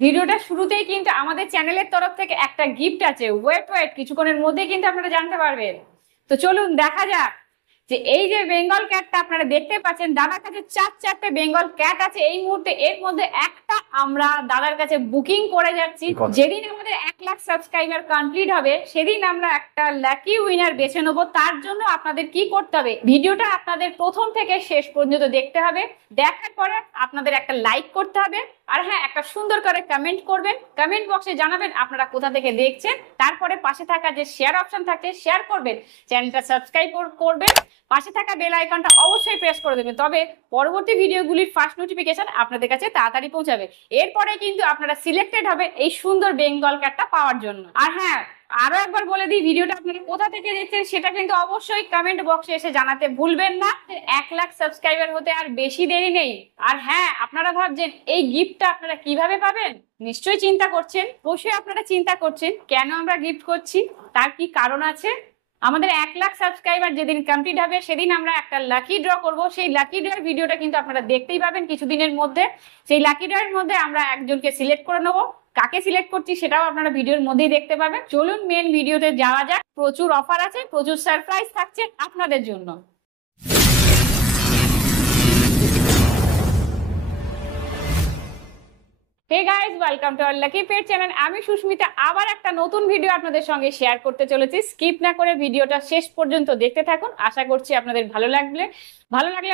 ভিডিওটা শুরুতেই কিন্তু আমাদের চ্যানেলের তরফ থেকে একটা গিফট আছে। ওয়েট কিছুক্ষণের মধ্যেই কিন্তু আপনারা জানতে পারবেন। তো চলুন দেখা যাক যে এই যে বেঙ্গল ক্যাটটা আপনারা দেখতে পাচ্ছেন, দাদার কাছে চারটে বেঙ্গল ক্যাট আছে এই মুহূর্তে। এর মধ্যে একটা আমরা দাদার কাছে বুকিং করে যাচ্ছি। যেদিন আমাদের 1,00,000 সাবস্ক্রাইবার কমপ্লিট হবে সেদিন আমরা একটা লাকি উইনার বেছে নেবো। তার জন্য আপনাদের কি করতে হবে, ভিডিওটা আপনাদের প্রথম থেকে শেষ পর্যন্ত দেখতে হবে। দেখার পরে আপনাদের একটা লাইক করতে হবে, আর হ্যাঁ, একটা সুন্দর করে কমেন্ট করবেন। কমেন্ট বক্সে জানাবেন আপনারা কোথা থেকে দেখছেন। তারপরে পাশে থাকা যে শেয়ার অপশন থাকে শেয়ার করবেন, চ্যানেলটা সাবস্ক্রাইব করবেন, পাশে থাকা বেল আইকনটা অবশ্যই প্রেস করে দেবেন। তবে পরবর্তী ভিডিওগুলির ফার্স্ট নোটিফিকেশন আপনাদের কাছে তাড়াতাড়ি পৌঁছাবে। এরপরে কিন্তু আপনারা সিলেক্টেড হবে এই সুন্দর বেঙ্গল ক্যাটটা পাওয়ার জন্য। আর হ্যাঁ, আরো একবার বলে দিই, ভিডিওটা আপনারা কোথা থেকে দেখছেন সেটা কিন্তু অবশ্যই কমেন্ট বক্সে এসে জানাতে ভুলবেন না। 1,00,000 সাবস্ক্রাইবার হতে আর বেশি দেরি নেই। আর হ্যাঁ, আপনারা ভাবছেন এই গিফটটা আপনারা কিভাবে পাবেন, নিশ্চয়ই চিন্তা করছেন। অবশ্যই আপনারা চিন্তা করছেন কেন আমরা গিফট করছি, তার কি কারণ আছে। আমাদের 1,00,000 সাবস্ক্রাইবার যেদিন কমপ্লিট হবে সেদিন আমরা একটা লাকি ড্র করব। সেই লাকি ড্রয়ের ভিডিওটা কিন্তু আপনারা দেখতেই পাবেন কিছুদিনের মধ্যে। সেই লাকি ড্রয়ের মধ্যে আমরা একজনকে সিলেক্ট করে নেবো। কাকে সিলেক্ট করছি সেটাও আপনারা ভিডিওর মধ্যেই দেখতে পাবেন। চলুন মেন ভিডিওতে যাওয়া যাক। প্রচুর অফার আছে, প্রচুর সারপ্রাইজ থাকছে আপনাদের জন্য। Hey guys, welcome to our lucky pet channel. আমি সুস্মিতা আবার একটা নতুন ভিডিও আপনাদের সঙ্গে শেয়ার করতে চলেছি। স্কিপ না করে ভিডিওটা শেষ পর্যন্ত দেখতে থাকুন। আশা করছি আপনাদের ভালো লাগলে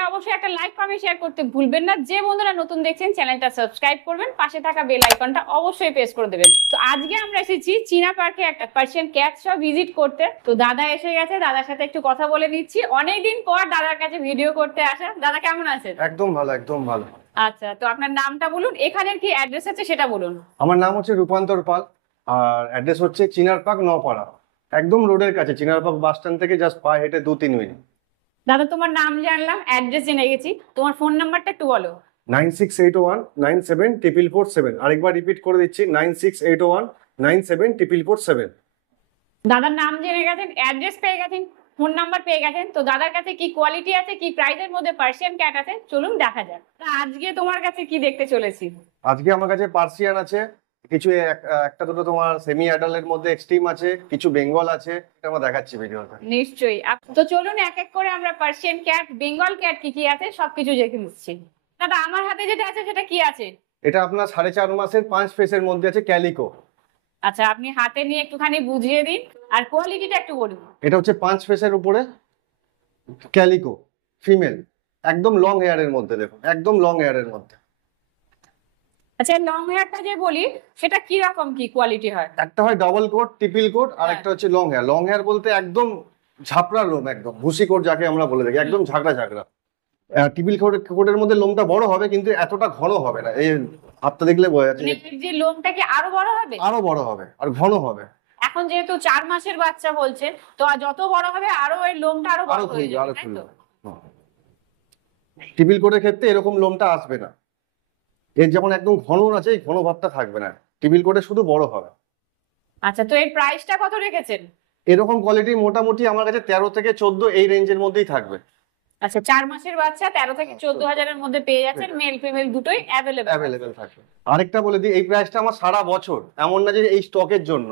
অবশ্যই একটা লাইক কমেন্ট শেয়ার করতে ভুলবেন না। যে বন্ধুরা নতুন দেখছেন চ্যানেলটা সাবস্ক্রাইব করবেন, পাশে থাকা বেল আইকনটা অবশ্যই প্রেস করে দেবেন। তো আজকে আমরা এসেছি চীনা পার্কে একটা পার্সিয়ান ক্যাট শপ ভিজিট করতে। তো দাদা এসে গেছে, দাদার সাথে একটু কথা বলে নিচ্ছি। অনেকদিন পর দাদার কাছে ভিডিও করতে আসা। দাদা কেমন আছেন? একদম ভালো, একদম ভালো। আচ্ছা, তো আপনার নামটা বলুন, এখানের কি অ্যাড্রেস আছে সেটা বলুন। আমার নাম হচ্ছে রূপান্তর পাল, আর অ্যাড্রেস হচ্ছে চিনার পার্ক, নপাড়া, একদম রোডের কাছে। চিনার পার্ক বাস স্ট্যান্ড থেকে জাস্ট পায়ে হেঁটে 2-3 মিনিট। দাদা তোমার নাম জানলাম, অ্যাড্রেস জেনে গেছি, তোমার ফোন নাম্বারটা একটু বলো। 9681974447। আরেকবার রিপিট করে দিচ্ছি, 9681974447। দাদার নাম জেনে গেছেন, অ্যাড্রেস পেয়ে গেছেন, ফোন নাম্বার পেয়ে গেছেন। তো দাদার কাছে কি কোয়ালিটি আছে, কি প্রাইসের মধ্যে পার্সিয়ান ক্যাট আছে, চলুন দেখা যাক। আজকে তোমার কাছে কি দেখতে চলেছি? আজকে আমার কাছে পার্সিয়ান আছে, কিছু একটা দুটো তোমার সেমি অ্যাডাল্টের মধ্যে এক্সট্রিম আছে, কিছু বেঙ্গল আছে। এটা আমরা দেখাচ্ছি ভিডিওতে। নিশ্চয়ই। তো চলুন এক এক করে আমরা পার্সিয়ান ক্যাট, বেঙ্গল ক্যাট কি কি আছে সবকিছু দেখে নিচ্ছি। দাদা আমার হাতে যেটা আছে সেটা কি আছে? এটা আপনার 4.5 মাসের 5 ফেসের মধ্যে আছে, ক্যালিকো। আচ্ছা, আপনি হাতে নিয়ে একটুখানি বুঝিয়ে দিন, আর কোয়ালিটিটা একটু বলুন। এটা হচ্ছে 5 ফেসের উপরে ক্যালিকো, ফিমেল, একদম লং হেয়ারের মধ্যে। দেখুন, একদম লং হেয়ারের মধ্যে। আচ্ছা, লং হেয়ারটা যে বলি সেটা কি রকম কি কোয়ালিটি হয়? একটা হয় ডাবল কোট, ট্রিপল কোট, আর একটা হচ্ছে লং হেয়ার। লং হেয়ার বলতে একদম ঝাপড়া লোম, একদম ভুসি কোট যাকে আমরা বলে থাকি, একদম ঝাঁকড়া ঝাঁকড়া। ট্রিপল কোটের মধ্যে লোমটা বড় হবে, কিন্তু এতটা ঘন হবে না। এই হাতটা দেখলে বোঝা যাচ্ছে যে লোমটা কি আরো বড় হবে? আরো বড় হবে আর ঘন হবে। এখন যেহেতু 4 মাসের বাচ্চা বলছেন, তো যত বড় হবে আরো ওই লোমটা আরো বড় হয়ে যাবে, তাই তো? ট্রিপল কোটের ক্ষেত্রে এরকম লোমটা আসবে না। এর যেমন একদম ঘন আছে, এই ঘন ভাবটা থাকবে না। ট্রিপল কোটে শুধু বড় হবে। আচ্ছা, তো এর প্রাইসটা কত রেখেছেন? এরকম কোয়ালিটি মোটামুটি আমার কাছে 13 থেকে 14 এই রেঞ্জের মধ্যেই থাকবে। আচ্ছা, 4 মাসের বাচ্চা 13 থেকে 14,000 এর মধ্যে পেয়ে যাচ্ছেন। মেল ফিমেল দুটোই অ্যাভেলেবেল থাকবে। আরেকটা বলে দিই, এই প্রাইসটা আমার সারা বছর, এমন না যে এই স্টকের জন্য।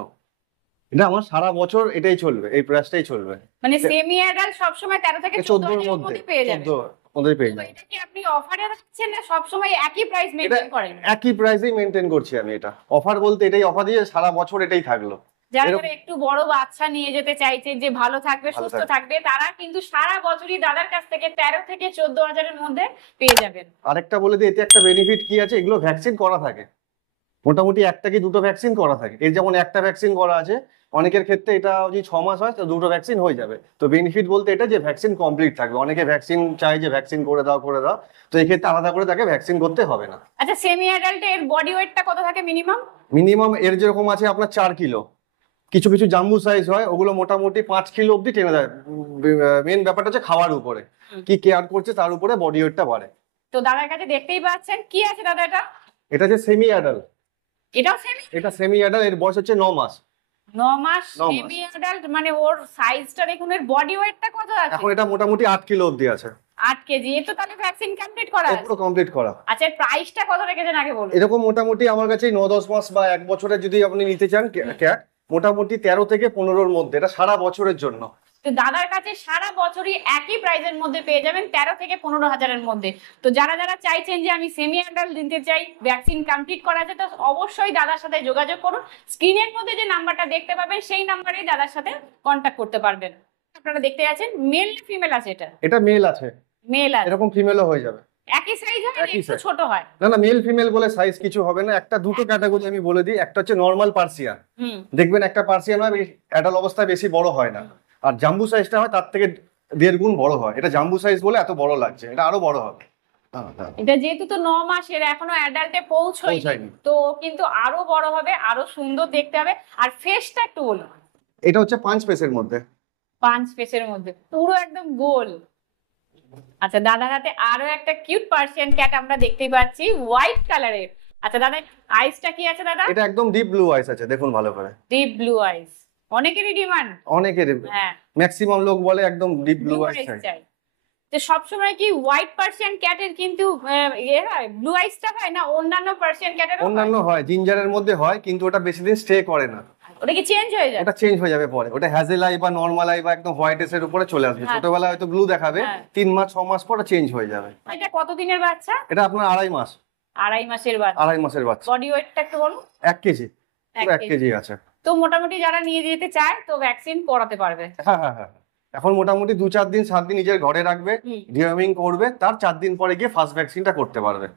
এটা আমার সারা বছর এটাই চলবে, এই প্রাইসটাই চলবে। মানে সেমি অ্যাডাল্ট সব সময় 13 থেকে 14,000 এর মধ্যে পেয়ে যাবেন। 14 পেয়ে যাবেন। এটা কি আপনি অফারে রাখছেন না সব সময় একই প্রাইস মেইনটেইন করেন? একই প্রাইসেই মেইনটেইন করছি আমি। এটা অফার বলতে এটাই অফার দিয়ে সারা বছর এটাই থাকলো। যারা একটু বড় বাচ্চা নিয়ে যেতে চাইছে, যে ভালো থাকবে সুস্থ থাকবে, তারা কিন্তু সারা বছরই দাদার কাছ থেকে 13 থেকে 14,000 এর মধ্যে পেয়ে যাবেন। আরেকটা বলে দিই, এতে একটা বেনিফিট কি আছে, এগুলো ভ্যাকসিন করা থাকে। মোটামুটি একটা কি দুটো ভ্যাকসিন করা থাকে। এর যেমন একটা ভ্যাকসিন করা আছে, অনেকের ক্ষেত্রে এটা যদি 6 মাস হয় তো 2টো ভ্যাকসিন হয়ে যাবে। তো বেনিফিট বলতে এটা যে ভ্যাকসিন কমপ্লিট থাকবে। অনেকে ভ্যাকসিন চাই যে ভ্যাকসিন করে দাও। তো এই ক্ষেত্রে আলাদা করে তাকে ভ্যাকসিন করতে হবে না। আচ্ছা, সেমি অ্যাডাল্ট এর বডি ওয়েটটা কত থাকে মিনিমাম এর যেরকম আছে আপনার 4 কিলো। কিছু কিছু জাম্বু সাইজ হয়, ওগুলো মোটামুটি 5 কিলো অব্দি টেনে দেয়। মেন ব্যাপারটা হচ্ছে খাওয়ার উপরে কি কেয়ার করছে তার উপরে বডি ওয়েটটা বাড়ে। তো দাদার কাছে দেখতেই পাচ্ছেন কি আছে দাদা। এটা হচ্ছে সেমি অ্যাডাল্ট। এটা সেমি অ্যাডাল্ট, এর বয়স হচ্ছে 9 মাস। 9 মাস সেমি অ্যাডাল্ট, মানে ওর সাইজটা দেখুন। এর বডি ওয়েটটা কত আছে? এখন এটা মোটামুটি 8 কিলো অব্দি আছে। 8 কেজি, এ তো তাহলে ভ্যাকসিন কমপ্লিট করা আছে। পুরো কমপ্লিট করা। আচ্ছা, প্রাইসটা কত রেখেছেন আগে বলুন। এরকম মোটামুটি আমার কাছে 9-10 মাস বা 1 বছরের যদি আপনি নিতে চান ক্যাট, মোটামুটি 13 থেকে 15-র মধ্যে, এটা সারা বছরের জন্য। তো দাদার কাছে সারা বছরই একই প্রাইসের মধ্যে পেয়ে যাবেন 13 থেকে 15,000-এর মধ্যে। তো যারা যারা চাইছেন যে আমি সেমি অ্যাডাল্ট নিতে চাই, ভ্যাকসিন কমপ্লিট করা আছে, তো অবশ্যই দাদার সাথে যোগাযোগ করুন। স্ক্রিনের মধ্যে যে নাম্বারটা দেখতে পাবেন সেই নাম্বারেই দাদার সাথে কন্ট্যাক্ট করতে পারবেন। আপনারা দেখতে যাচ্ছেন মেল না ফিমেল আছে? এটা মেল আছে, মেল আছে। এরকম ফিমেলও হয়ে যাবে। একই সাইজ হয়, একই একটু size। ছোট হয়? না না, মেল ফিমেল বলে সাইজ কিছু হবে না। একটা দুটো ক্যাটাগরি আমি বলে দিই। একটা হচ্ছে নর্মাল পার্সিয়ান, হুম। দেখবেন একটা পার্সিয়ান হয় অ্যাডাল্ট অবস্থায় বেশি বড় হয় না, আর জাম্বু সাইজটা হয় তার থেকে 1.5 গুণ বড় হয়। এটা জাম্বু সাইজ বলে এত বড় লাগছে, এটা আরো বড় হবে। এটা যেহেতু তো 9 মাসের, এখনো অ্যাডাল্টে পৌঁছায়নি, পৌঁছায়নি। তো কিন্তু আরো বড় হবে, আরো সুন্দর দেখতে হবে। আর ফেসটা একটু বলুন। এটা হচ্ছে 5 পেসের মধ্যে। 5 ফেসের মধ্যে পুরো একদম গোল। আচ্ছা, দাদার হাতে আরো একটা কিউট পার্সিয়ান ক্যাট আমরা দেখতে পাচ্ছি, হোয়াইট কালারের। আচ্ছা দাদা, আইসটা কি আছে দাদা? এটা একদম ডিপ ব্লু আইস আছে, দেখুন ভালো করে। ডিপ ব্লু আইস, অনেকেরই ডিমান্ড। অনেকের, হ্যাঁ, ম্যাক্সিমাম লোক বলে একদম ডিপ ব্লু ব্লু আইস আইস চাই। চাই। তো সবসময় কি হোয়াইট পার্সিয়ান ক্যাটের কিন্তু হয় ব্লু আইসটা হয় না অন্যান্য পার্সিয়ান ক্যাটের? অন্যান্য হয়, জিঞ্জারের মধ্যে হয়, কিন্তু ওটা বেশি দিন স্টে করে না। ওটা কি চেঞ্জ হয়ে যায়? ওটা চেঞ্জ হয়ে যাবে পরে, ওটা হ্যাজেল আই বা নরমাল আই বা একদম হোয়াইট এর উপরে চলে আসবে। হ্যাঁ। ছোটবেলায় হয়তো ব্লু দেখাবে, হ্যাঁ। 3 মাস 6 মাস পরে চেঞ্জ হয়ে যাবে। এটা কত দিনের বাচ্চা? এটা আপনার 2.5 মাস। 2.5 মাসের বাচ্চা। 2.5 মাসের বাচ্চা। বডি ওয়েটটা একটু বলুন। 1 কেজি, পুরো 1 কেজি আছে। তো মোটামুটি যারা নিয়ে যেতে চায় তো ভ্যাকসিন করাতে পারবে। হ্যাঁ হ্যাঁ হ্যাঁ, এখন মোটামুটি 2-4 দিন 7 দিন নিজের ঘরে রাখবে, ডিওয়ার্মিং করবে, তার 4 দিন পরে গিয়ে ফার্স্ট ভ্যাকসিনটা করতে পারবে।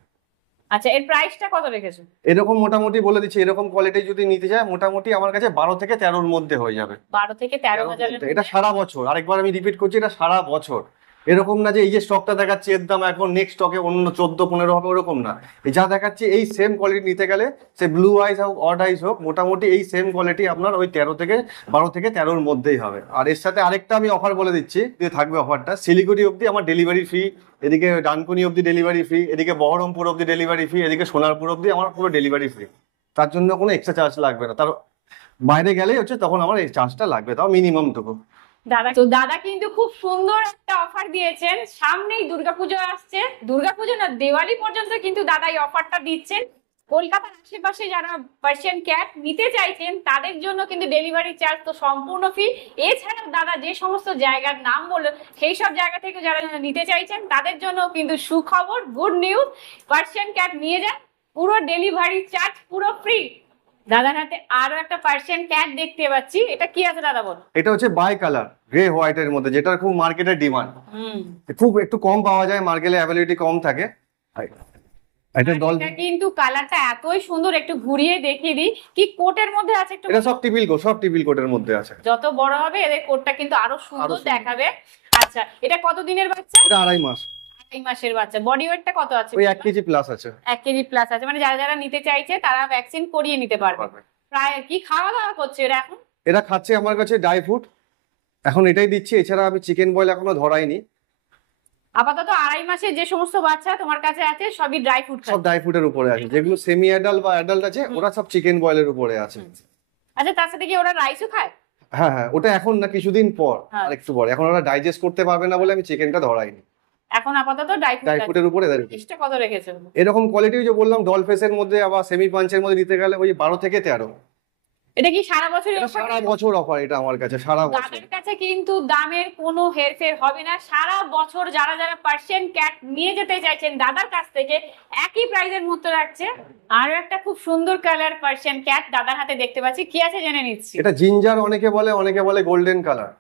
আচ্ছা, এর প্রাইসটা কত রেখেছো? এরকম মোটামুটি বলে দিচ্ছি, এরকম কোয়ালিটি যদি নিতে চায় মোটামুটি আমার কাছে 12 থেকে 13-র মধ্যে হয়ে যাবে। 12 থেকে 13,000। এটা সারা বছর, আরেকবার আমি রিপিট করছি, এটা সারা বছর। এরকম না যে এই যে স্টকটা দেখাচ্ছে এর দাম এখন নেক্সট স্টকে অন্য 14-15 হবে, ওরকম না। এই যা দেখাচ্ছে এই সেম কোয়ালিটি নিতে গেলে, সে ব্লু আইস হোক অড আইস হোক, মোটামুটি এই সেম কোয়ালিটি আপনার ওই 12 থেকে 13-র মধ্যেই হবে। আর এর সাথে আরেকটা আমি অফার বলে দিচ্ছি, যে থাকবে অফারটা শিলিগুড়ি অবধি আমার ডেলিভারি ফ্রি, এদিকে ডানকুনি অবধি ডেলিভারি ফ্রি, এদিকে বহরমপুর অবধি ডেলিভারি ফ্রি, এদিকে সোনারপুর অবধি আমার পুরো ডেলিভারি ফ্রি। তার জন্য কোনো এক্সট্রা চার্জ লাগবে না, তার বাইরে গেলেই হচ্ছে তখন আমার এই চার্জটা লাগবে, তাও মিনিমাম টুকু। দাদা কিন্তু খুব সুন্দর একটা অফার দিয়েছেন। সামনেই দুর্গাপুজো আসছে, দুর্গাপুজো না দিওয়ালি পর্যন্ত কিন্তু দাদা এই অফারটা দিচ্ছেন। কলকাতার আশেপাশে যারা পার্সিয়ান ক্যাট নিতে চাইছেন তাদের জন্য কিন্তু ডেলিভারি চার্জ তো সম্পূর্ণ ফ্রি। এছাড়াও দাদা যে সমস্ত জায়গার নাম বললো সেই সব জায়গা থেকে যারা নিতে চাইছেন তাদের জন্য কিন্তু সুখবর, গুড নিউজ, পার্সিয়ান ক্যাট নিয়ে যান, পুরো ডেলিভারি চার্জ পুরো ফ্রি। দাদার হাতে আরো একটা পার্সিয়ান ক্যাট দেখতে পাচ্ছি, এটা কি আছে দাদা বল? এটা হচ্ছে বাই কালার গ্রে হোয়াইট এর মধ্যে, যেটা খুব মার্কেটের ডিমান্ড, খুব একটু কম পাওয়া যায়, মার্কেটে অ্যাভেলেবিলিটি কম থাকে। এটা ডল, এটা কিন্তু কালারটা এতই সুন্দর, একটু ঘুরিয়ে দেখিয়ে দিই কি কোটের মধ্যে আছে একটু। এটা সব টিপিল কোট, সব টিপিল কোটের মধ্যে আছে। যত বড় হবে এদের কোটটা কিন্তু আরো সুন্দর দেখাবে। আচ্ছা, এটা কত দিনের বাচ্চা? এটা 2.5 মাস। 2.5 মাসের বাচ্চা। বডি ওয়েটটা কত আছে? ওই 1 কেজি প্লাস আছে। 1 কেজি প্লাস আছে, মানে যারা যারা নিতে চাইছে তারা ভ্যাকসিন করিয়ে নিতে পারবে। প্রায় কি খাওয়া দাওয়া করছে এরা এখন? এরা খাচ্ছে আমার কাছে ড্রাই ফ্রুট, এখন এটাই দিচ্ছি, এছাড়া আমি চিকেন বয়েল এখনো ধরাইনি। আপাতত 2.5 মাসের যে সমস্ত বাচ্চা তোমার কাছে আছে সবই ড্রাই ফ্রুট সব ড্রাই ফ্রুটের উপরে আছে, যেগুলো সেমি অ্যাডাল্ট বা অ্যাডাল্ট আছে ওরা সব চিকেন বয়েলের উপরে আছে। আচ্ছা, তার সাথে কি ওরা রাইসও খায়? হ্যাঁ হ্যাঁ, ওটা এখন না, কিছুদিন পর, হ্যাঁ। আর একটু পরে, এখন ওরা ডাইজেস্ট করতে পারবে না বলে আমি চিকেনটা ধরাইনি। এখন আপাতত ড্রাই ড্রাই ফ্রুটের উপরে ফ্রুটটা কত রেখেছো? এরকম কোয়ালিটি যে বললাম ডল ফেসের মধ্যে আবার সেমি পাঞ্চের মধ্যে নিতে গেলে ওই 12 থেকে 13। এটা কি সারা বছরই এটা offer? সারা বছর অফার, এটা আমার কাছে সারা বছর। দাদার কাছে কিন্তু দামের কোনো হেরফের হবে না, সারা বছর যারা যারা পার্সিয়ান ক্যাট নিয়ে যেতে চাইছেন দাদার কাছ থেকে একই প্রাইসের মধ্যে রাখছে। আরো একটা খুব সুন্দর কালার পার্সিয়ান ক্যাট দাদার হাতে দেখতে পাচ্ছি, কি আছে জেনে নিচ্ছি। এটা জিঞ্জার অনেকে বলে, অনেকে বলে গোল্ডেন কালার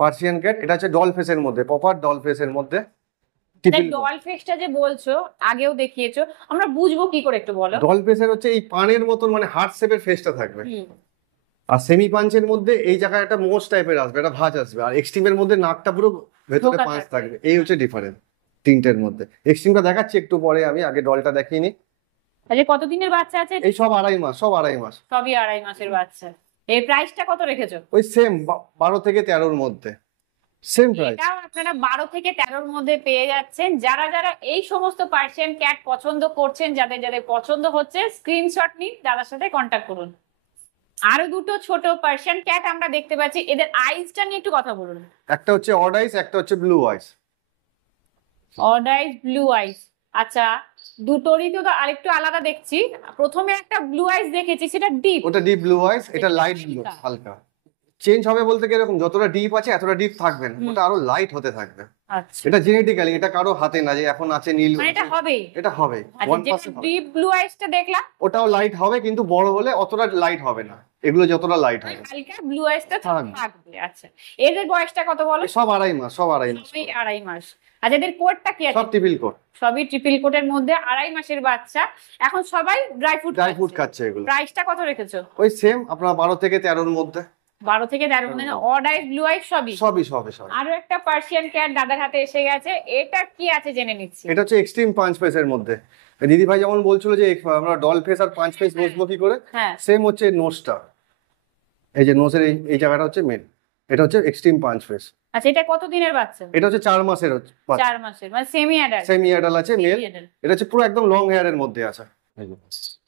পার্সিয়ান ক্যাট। এটা হচ্ছে ডল ফেসের মধ্যে, প্রপার ডল ফেসের মধ্যে। ডল ফেসটা যে বলছো আগেও দেখিয়েছো, আমরা বুঝবো কি করে একটু বলো। ডল ফেসের হচ্ছে এই পানের মতন, মানে হার্ট শেপের ফেসটা থাকবে, আর সেমি পাঞ্চের মধ্যে এই জায়গায় একটা মোষ টাইপের আসবে, একটা ভাঁজ আসবে, আর এক্সট্রিমের মধ্যে নাকটা পুরো ভেতরে ঢোকা পাঁচ থাকবে। থাকবে। এই হচ্ছে ডিফারেন্স তিনটের মধ্যে। এক্সট্রিমটা দেখাচ্ছি একটু পরে, আমি আগে ডলটা দেখিনি। আচ্ছা, কত দিনের বাচ্চা আছে? এই সব 2.5 মাস, সব 2.5 মাস। সবই 2.5 মাসের বাচ্চা। এর প্রাইসটা কত রেখেছো? ওই সেম 12 থেকে 13-র মধ্যে, সেম প্রাইস। এটাও আপনারা 12 থেকে 13-র মধ্যে পেয়ে যাচ্ছেন। যারা যারা এই সমস্ত পার্সিয়ান ক্যাট পছন্দ করছেন, যাদের যাদের পছন্দ হচ্ছে, স্ক্রিনশট নিন, দাদার সাথে কন্ট্যাক্ট করুন। আরো দুটো ছোট পার্সিয়ান ক্যাট আমরা দেখতে পাচ্ছি, এদের আইসটা নিয়ে একটু কথা বলুন। একটা হচ্ছে অড আইস, একটা হচ্ছে ব্লু আইস। অড আইস ব্লু আইস। আচ্ছা, দুটোরই তো আরেকটু আলাদা দেখছি। প্রথমে একটা ব্লু আইস দেখেছি, সেটা ডিপ। ওটা ডিপ ব্লু আইস, এটা এটা লাইট ব্লু, হালকা চেঞ্জ হবে বলতে কি এরকম, যতটা ডিপ আছে এতটা ডিপ থাকবে না, ওটা আরো লাইট হতে থাকবে। আচ্ছা, এটা জেনেটিক্যালি, এটা কারো হাতে না যে এখন আছে নীল, মানে এটা হবেই। এটা হবে আচ্ছা, 1% যেটা হবে। ডিপ ব্লু আইসটা দেখলাম, ওটাও লাইট হবে কিন্তু বড় হলে অতটা লাইট হবে না, এগুলো যতটা লাইট হবে হালকা ব্লু আইসটা থাকবে। থাকবে। আচ্ছা, এদের বয়সটা কত বলো? সব 2.5 মাস, সব 2.5 মাস, সবই 2.5 মাস। আচ্ছা, এদের কোটটা কি আছে? সব টিপিল কোট, সবই ট্রিপল কোটের মধ্যে, 2.5 মাসের বাচ্চা। এখন সবাই ড্রাই ফ্রুট খাচ্ছে এগুলো। প্রাইসটা কত রেখেছো? ওই সেম আপনার 12 থেকে 13 এর মধ্যে। 12 থেকে 13, মানে অড আইস ব্লু আইস সবই। সবই সবই সবই। আরো একটা পার্সিয়ান ক্যাট দাদার হাতে এসে গেছে, এটা কি আছে জেনে নিচ্ছি। এটা হচ্ছে এক্সট্রিম পাঁচ ফেসের মধ্যে। দিদি ভাই যেমন বলছিল যে আমরা ডল ফেস আর পাঁচ ফেস বসবো কি করে, হ্যাঁ, সেম হচ্ছে নোজটা, এই যে নোজের এই জায়গাটা হচ্ছে মেন, এটা হচ্ছে এক্সট্রিম পাঁচ ফেস। আচ্ছা, এটা কত দিনের বাচ্চা? এটা হচ্ছে 4 মাসের, 4 মাসের, মানে সেমি অ্যাডাল্ট। সেমি অ্যাডাল্ট আছে মেল। এটা হচ্ছে পুরো একদম লং হেয়ারের মধ্যে আছে।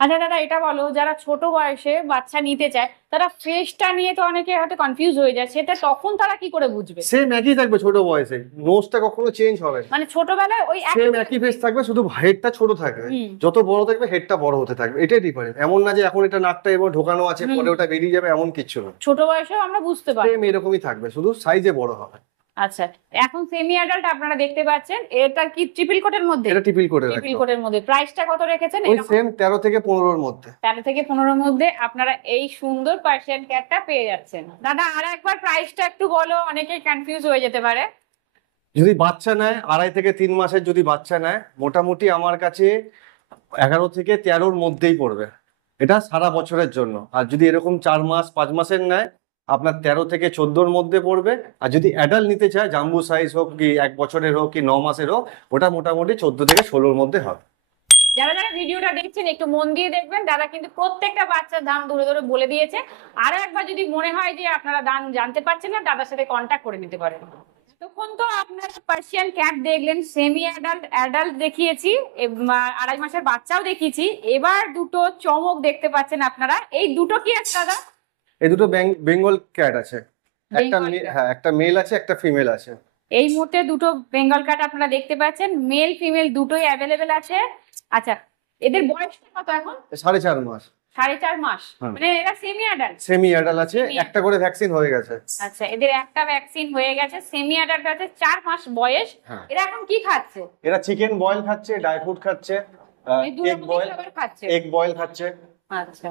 আচ্ছা দাদা, এটা বলো, যারা ছোট বয়সে বাচ্চা নিতে চায় তারা ফেসটা নিয়ে তো অনেকে হয়তো কনফিউজ হয়ে যায়, সেটা তখন তারা কি করে বুঝবে? সেম একই থাকবে ছোট বয়সে, নোজটা কখনো চেঞ্জ হবে না, মানে ছোটবেলায় ওই সেম একই ফেস থাকবে, শুধু হেডটা ছোট থাকবে, যত বড় থাকবে হেডটা বড় হতে থাকবে, এটাই ডিফারেন্স। এমন না যে এখন এটা নাকটা এবার ঢোকানো আছে পরে ওটা বেরিয়ে যাবে, এমন কিছু না, ছোট বয়সেও আমরা বুঝতে পারি। সেম এরকমই থাকবে, শুধু সাইজে বড় হবে। আচ্ছা, এখন সেমি অ্যাডাল্ট আপনারা দেখতে পাচ্ছেন, এটা কি ট্রিপল কোটের মধ্যে? এটা টিপিল করে ট্রিপল রাখবে, কোটের মধ্যে। প্রাইসটা কত রেখেছেন? ওই সেম 13 থেকে 15 এর মধ্যে। 13 থেকে 15 এর মধ্যে আপনারা এই সুন্দর পার্সিয়ান ক্যাটটা পেয়ে যাচ্ছেন। দাদা আর একবার প্রাইসটা একটু বলো, অনেকেই কনফিউজ হয়ে যেতে পারে। যদি বাচ্চা নেয় 2.5 থেকে 3 মাসের, যদি বাচ্চা নেয় মোটামুটি আমার কাছে 11 থেকে 13 মধ্যেই পড়বে, এটা সারা বছরের জন্য। আর যদি এরকম 4 মাস 5 মাসের নেয় আপনার 13 থেকে 14 মধ্যে পড়বে। আর যদি অ্যাডাল্ট নিতে চায়, জাম্বু সাইজ হোক কি 1 বছরের হোক কি 9 মাসের হোক, ওটা মোটামুটি 14 থেকে 16 মধ্যে হবে। যারা যারা ভিডিওটা দেখছেন একটু মন দিয়ে দেখবেন, দাদা কিন্তু প্রত্যেকটা বাচ্চার দাম ধরে ধরে বলে দিয়েছে। আরো একবার যদি মনে হয় যে আপনারা দাম জানতে পারছেন না, দাদার সাথে কন্ট্যাক্ট করে নিতে পারেন। তখন তো আপনারা পার্সিয়ান ক্যাট দেখলেন, সেমি অ্যাডাল্ট, অ্যাডাল্ট দেখিয়েছি, 2.5 মাসের বাচ্চাও দেখিয়েছি। এবার দুটো চমক দেখতে পাচ্ছেন আপনারা। এই দুটো কি আছে দাদা? এই দুটো বেঙ্গল ক্যাট আছে, একটা Bengal cat। হ্যাঁ একটা মেল আছে একটা ফিমেল আছে। এই মুহূর্তে দুটো বেঙ্গল ক্যাট আপনারা দেখতে পাচ্ছেন, মেল ফিমেল দুটোই অ্যাভেলেবেল আছে। আচ্ছা, এদের বয়সটা কত এখন? 4.5 মাস। 4.5 মাস, হ্যাঁ। মানে এরা সেমি অ্যাডাল্ট। সেমি অ্যাডাল্ট আছে, একটা করে ভ্যাকসিন হয়ে গেছে। আচ্ছা, এদের একটা ভ্যাকসিন হয়ে গেছে, সেমি অ্যাডাল্ট আছে, 4 মাস বয়স। হ্যাঁ। এরা এখন কি খাচ্ছে? এরা চিকেন বয়েল খাচ্ছে, ড্রাই ফ্রুট খাচ্ছে, এই দু এগ রকমই বয়েল, খাবার খাচ্ছে। এগ বয়েল খাচ্ছে। আচ্ছা,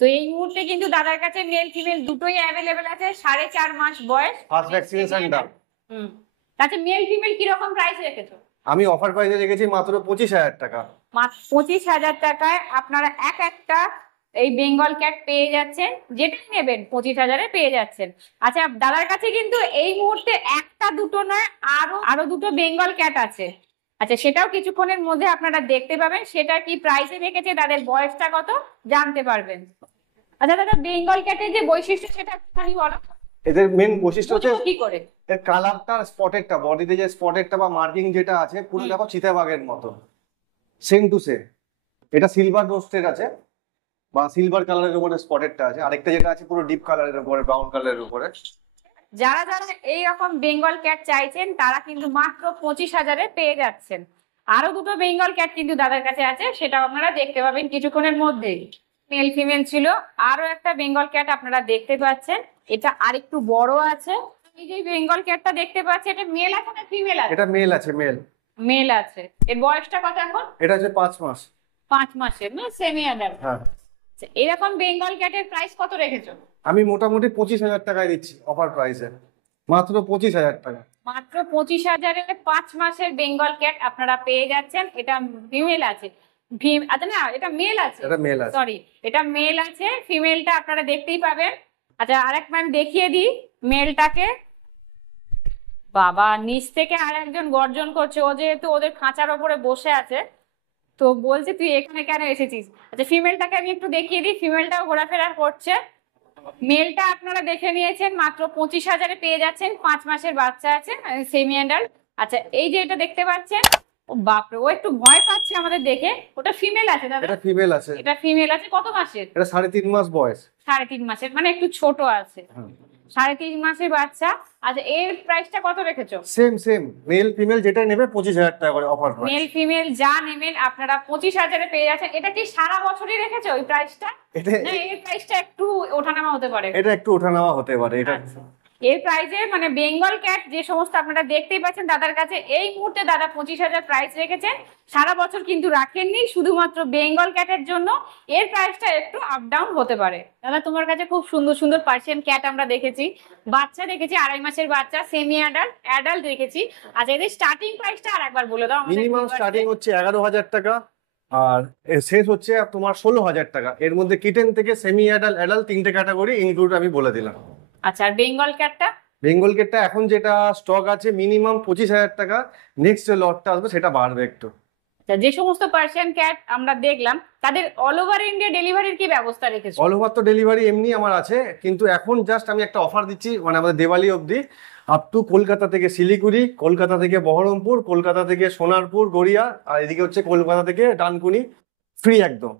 তো এই মুহূর্তে কিন্তু দাদার কাছে মেল ফিমেল দুটোই অ্যাভেলেবেল আছে, 4.5 মাস বয়স। ফার্স্ট ভ্যাকসিনেশন ডান। আচ্ছা, মেল ফিমেল কি রকম প্রাইস রেখেছো? আমি অফার প্রাইসে রেখেছি মাত্র 25,000 টাকা। মাত্র 25,000 টাকায় আপনারা একটা এই বেঙ্গল ক্যাট পেয়ে যাচ্ছেন, যেটাই নেবেন 25,000-এ পেয়ে যাচ্ছেন। আচ্ছা, দাদার কাছে কিন্তু এই মুহূর্তে একটা দুটো নয়, আরো দুটো বেঙ্গল ক্যাট আছে। আচ্ছা, সেটাও কিছুক্ষণের মধ্যে আপনারা দেখতে পাবেন, সেটা কি প্রাইসে রেখেছে, তাদের বয়সটা কত জানতে পারবেন। আচ্ছা দাদা, বেঙ্গল ক্যাটের যে বৈশিষ্ট্য সেটা একটুখানি বলো। এদের মেন বৈশিষ্ট্য হচ্ছে বুঝবো কি করে? এর কালারটা, স্পটেরটা, বডিতে যে স্পটেরটা বা মার্কিং যেটা আছে পুরো দেখো চিতাবাঘের মতো, সেম টু সেম। এটা সিলভার রোস্টেড আছে বা সিলভার কালারের উপরে স্পটেরটা আছে, আরেকটা যেটা আছে পুরো ডিপ কালারের উপরে, ব্রাউন কালারের উপরে। যারা যারা এইরকম বেঙ্গল ক্যাট চাইছেন তারা কিন্তু মাত্র 25,000-এ পেয়ে যাচ্ছেন। আরো দুটো বেঙ্গল ক্যাট কিন্তু দাদার কাছে আছে, সেটাও আপনারা দেখতে পাবেন কিছুক্ষণের মধ্যেই। মেল ফিমেল ছিল, আরো একটা বেঙ্গল ক্যাট আপনারা দেখতে পাচ্ছেন, এটা আরেকটু বড় আছে। এই যে বেঙ্গল ক্যাটটা দেখতে পাচ্ছেন, এটা মেল আছে না ফিমেল আছে? এটা মেল আছে, মেল। মেল আছে। এর বয়সটা কত এখন? এটা হচ্ছে 5 মাস। 5 মাসের, না সেমি অ্যাডাল্ট। হ্যাঁ। এরকম বেঙ্গল ক্যাটের প্রাইস কত রেখেছো? আমি মোটামুটি 25,000 টাকায় দিচ্ছি অফার প্রাইসে, মাত্র 25,000 টাকা। মাত্র 25,000-এ 5 মাসের বেঙ্গল ক্যাট আপনারা পেয়ে যাচ্ছেন। এটা ফিমেল আছে, আচ্ছা না, এটা মেল আছে, এটা মেল আছে, সরি এটা মেল আছে। ফিমেলটা আপনারা দেখতেই পাবেন। আচ্ছা, আরেকবার আমি দেখিয়ে দিই মেলটাকে। বাবা, নিচ থেকে আরেকজন গর্জন করছে, ও যেহেতু ওদের খাঁচার ওপরে বসে আছে তো বলছে তুই এখানে কেন এসেছিস। আচ্ছা, ফিমেলটাকে আমি একটু দেখিয়ে দিই, ফিমেলটাও ঘোরাফেরা করছে। মেলটা আপনারা দেখে নিয়েছেন, মাত্র 25,000-এ পেয়ে যাচ্ছেন, 5 মাসের বাচ্চা আছে, সেমি অ্যাডাল্ট। আচ্ছা, এই যে এটা দেখতে পাচ্ছেন, ও বাপরে, ও একটু ভয় পাচ্ছে আমাদের দেখে। ওটা ফিমেল আছে দাদা? এটা ফিমেল আছে। এটা ফিমেল আছে, কত মাসের? এটা 3.5 মাস বয়স। 3.5 মাসের, মানে একটু ছোট আছে। 3.5 মাসের বাচ্চা। আচ্ছা, এর প্রাইসটা কত রেখেছো? সেম মেল ফিমেল যেটাই নেবে 25,000 টাকা করে অফার প্রাইস। মেল ফিমেল যা নেবেন আপনারা 25,000-এ পেয়ে যাচ্ছেন। এটা কি সারা বছরই রেখেছো ওই প্রাইসটা? এটা না, এই প্রাইসটা একটু ওঠানামা হতে পারে। এটা একটু ওঠানামা হতে পারে এটা। এর প্রাইসে মানে বেঙ্গল ক্যাট যে সমস্ত আপনারা দেখতেই পাচ্ছেন দাদার কাছে, এই মুহূর্তে দাদা 25,000 প্রাইস রেখেছেন। সারা বছর কিন্তু রাখেননি, শুধুমাত্র বেঙ্গল ক্যাটের জন্য এর প্রাইসটা একটু আপ ডাউন হতে পারে। দাদা তোমার কাছে খুব সুন্দর সুন্দর পার্সিয়ান ক্যাট আমরা দেখেছি, বাচ্চা দেখেছি 2.5 মাসের বাচ্চা, সেমি অ্যাডাল্ট দেখেছি। আচ্ছা, এদের স্টার্টিং প্রাইসটা আরেকবার বলে দাও। মিনিমাম স্টার্টিং হচ্ছে 11,000 টাকা আর শেষ হচ্ছে তোমার 16,000 টাকা। এর মধ্যে কিটেন থেকে সেমি অ্যাডাল্ট তিনটে ক্যাটাগরি ইনক্লুড আমি বলে দিলাম। আচ্ছা, আর বেঙ্গল ক্যাটটা? বেঙ্গল ক্যাটটা এখন যেটা স্টক আছে মিনিমাম 25,000 টাকা, নেক্সট লটটা আসবে সেটা বাড়বে একটু। যে সমস্ত পার্সিয়ান ক্যাট আমরা দেখলাম তাদের অল ওভার ইন্ডিয়া ডেলিভারির কি ব্যবস্থা রেখেছো? অল ওভার তো ডেলিভারি এমনি আমার আছে, কিন্তু এখন জাস্ট আমি একটা অফার দিচ্ছি, মানে আমাদের দিওয়ালি অবধি আপ টু কলকাতা থেকে শিলিগুড়ি, কলকাতা থেকে বহরমপুর, কলকাতা থেকে সোনারপুর গড়িয়া, আর এদিকে হচ্ছে কলকাতা থেকে ডানকুনি, ফ্রি একদম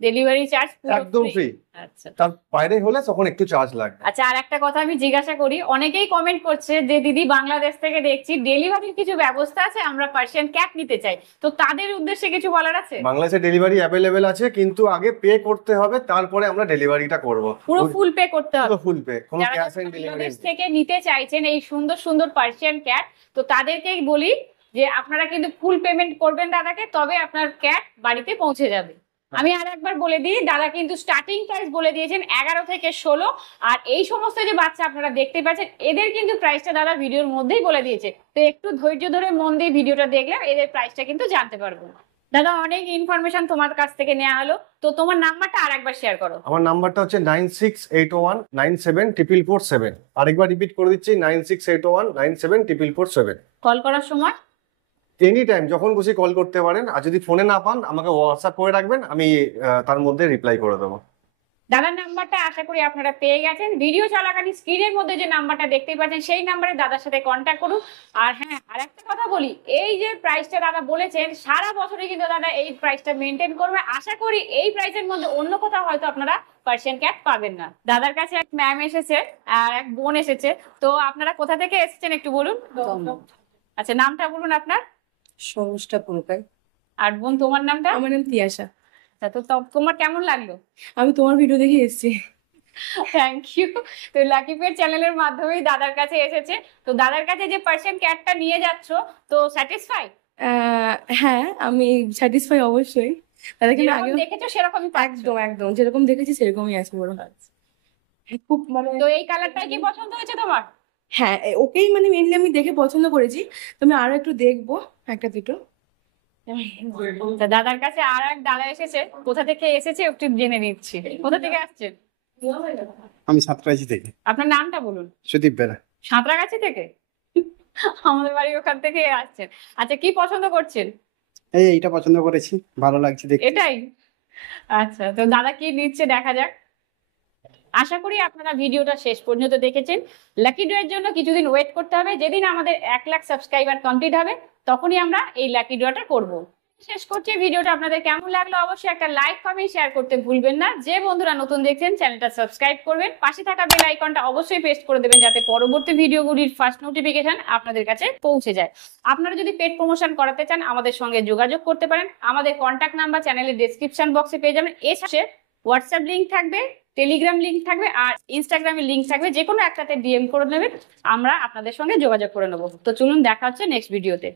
ডেলিভারি চার্জ একদম ফ্রি। আচ্ছা, তার বাইরে হলে তখন একটু চার্জ লাগবে। আচ্ছা, আর একটা কথা আমি জিজ্ঞাসা করি, অনেকেই কমেন্ট করছে যে দিদি বাংলাদেশ থেকে দেখছি, ডেলিভারির কিছু ব্যবস্থা আছে, আমরা পার্সিয়ান ক্যাট নিতে চাই, তো তাদের উদ্দেশ্যে কিছু বলার আছে? বাংলাদেশে ডেলিভারি অ্যাভেলেবেল আছে, কিন্তু আগে পে করতে হবে, তারপরে আমরা ডেলিভারিটা করব। পুরো ফুল পে করতে হবে? ফুল পে, কোনো যারা ক্যাশ অন ডেলিভারি বাংলাদেশ থেকে নিতে চাইছেন এই সুন্দর সুন্দর পার্সিয়ান ক্যাট, তো তাদেরকেই বলি যে আপনারা কিন্তু ফুল পেমেন্ট করবেন দাদাকে, তবে আপনার ক্যাট বাড়িতে পৌঁছে যাবে। আমি আর একবার বলে দিই, দাদা কিন্তু স্টার্টিং প্রাইস বলে দিয়েছেন 11 থেকে 16, আর এই সমস্ত যে বাচ্চা আপনারা দেখতে পাচ্ছেন এদের কিন্তু প্রাইসটা দাদা ভিডিওর মধ্যেই বলে দিয়েছে, তো একটু ধৈর্য ধরে মন দিয়ে ভিডিওটা দেখলে এদের প্রাইসটা কিন্তু জানতে পারবো। দাদা অনেক ইনফরমেশন তোমার কাছ থেকে নেওয়া হলো, তো তোমার নাম্বারটা আর একবার শেয়ার করো। আমার নাম্বারটা হচ্ছে 9681974447। আরেকবার রিপিট করে দিচ্ছি, 9681974447। কল করার সময় এনি টাইম যখন খুশি কল করতে পারেন, আর যদি ফোনে না পান আমাকে হোয়াটসঅ্যাপ করে রাখবেন, আমি তার মধ্যে রিপ্লাই করে দেবো। দাদার নাম্বারটা আশা করি আপনারা পেয়ে গেছেন। ভিডিও চলাকালীন স্ক্রিনের মধ্যে যে নাম্বারটা দেখতে পাচ্ছেন সেই নাম্বারে দাদার সাথে কন্ট্যাক্ট করুন। আর হ্যাঁ, আর একটা কথা বলি, এই যে প্রাইসটা দাদা বলেছেন সারা বছরে কিন্তু দাদা এই প্রাইসটা মেনটেন করবে। আশা করি এই প্রাইসের মধ্যে অন্য কোথাও হয়তো আপনারা পার্সিয়ান ক্যাট পাবেন না। দাদার কাছে এক ম্যাম এসেছে আর এক বোন এসেছে, তো আপনারা কোথা থেকে এসেছেন একটু বলুন। আচ্ছা, নামটা বলুন আপনার। সমস্যা পুরোটাই। আর বোন তোমার নামটা? আমার নাম তিয়াশা। তো তোমার কেমন লাগলো? আমি তোমার ভিডিও দেখে এসেছি। Thank you. তো লাকি পেট চ্যানেলের মাধ্যমেই দাদার কাছে এসেছে, তো দাদার কাছে যে পার্সিয়ান ক্যাটটা নিয়ে যাচ্ছ তো স্যাটিসফাই? হ্যাঁ, আমি স্যাটিসফাই অবশ্যই। তাদের কিন্তু যেরকম আগে দেখেছো সেরকমই পাচ্ছ? একদম একদম যেরকম দেখেছি সেরকমই আছে বড়। খুব মানে তো এই কালারটাই কি পছন্দ হয়েছে তোমার? হ্যাঁ, ওকেই মানে মেনলি আমি দেখে পছন্দ করেছি। তো আমি আরো একটু দেখবো একটা দুটো। তা দাদার কাছে আর এক দাদা এসেছে, কোথা থেকে এসেছে একটু জেনে নিচ্ছি। কোথা থেকে আসছেন? আমি সাঁতরাগাছি থেকে। আপনার নামটা বলুন। সুদীপ বেরা। সাঁতরাগাছি থেকে? আমাদের বাড়ি ওখান থেকে আসছেন। আচ্ছা, কি পছন্দ করছেন? এইটা পছন্দ করেছি, ভালো লাগছে দেখতে। এটাই? আচ্ছা, তো দাদা কি নিচ্ছে দেখা যাক। আশা করি আপনারা ভিডিওটা শেষ পর্যন্ত দেখেছেন। লাকি ড্রয়ের জন্য কিছুদিন ওয়েট করতে হবে, যেদিন আমাদের 1 লাখ সাবস্ক্রাইবার কমপ্লিট হবে তখনই আমরা এই লাকি ড্রটা করব। শেষ করছি ভিডিওটা, আপনাদের কেমন লাগলো অবশ্যই একটা লাইক কমেন্ট শেয়ার করতে ভুলবেন না। যে বন্ধুরা নতুন দেখছেন চ্যানেলটা সাবস্ক্রাইব করবেন, পাশে থাকা বেল আইকনটা অবশ্যই প্রেস করে দেবেন যাতে পরবর্তী ভিডিওগুলির ফার্স্ট নোটিফিকেশন আপনাদের কাছে পৌঁছে যায়। আপনারা যদি পেট প্রমোশন করাতে চান আমাদের সঙ্গে যোগাযোগ করতে পারেন। আমাদের কন্ট্যাক্ট নাম্বার চ্যানেলের ডেসক্রিপশন বক্সে পেয়ে যাবেন। এছাড়া হোয়াটসঅ্যাপ লিঙ্ক থাকবে, টেলিগ্রাম লিঙ্ক থাকবে আর ইনস্টাগ্রামের লিঙ্ক থাকবে, যে কোনো একটাতে ডিএম করে নেবেন, আমরা আপনাদের সঙ্গে যোগাযোগ করে নেবো। তো চলুন দেখা হচ্ছে নেক্সট ভিডিওতে।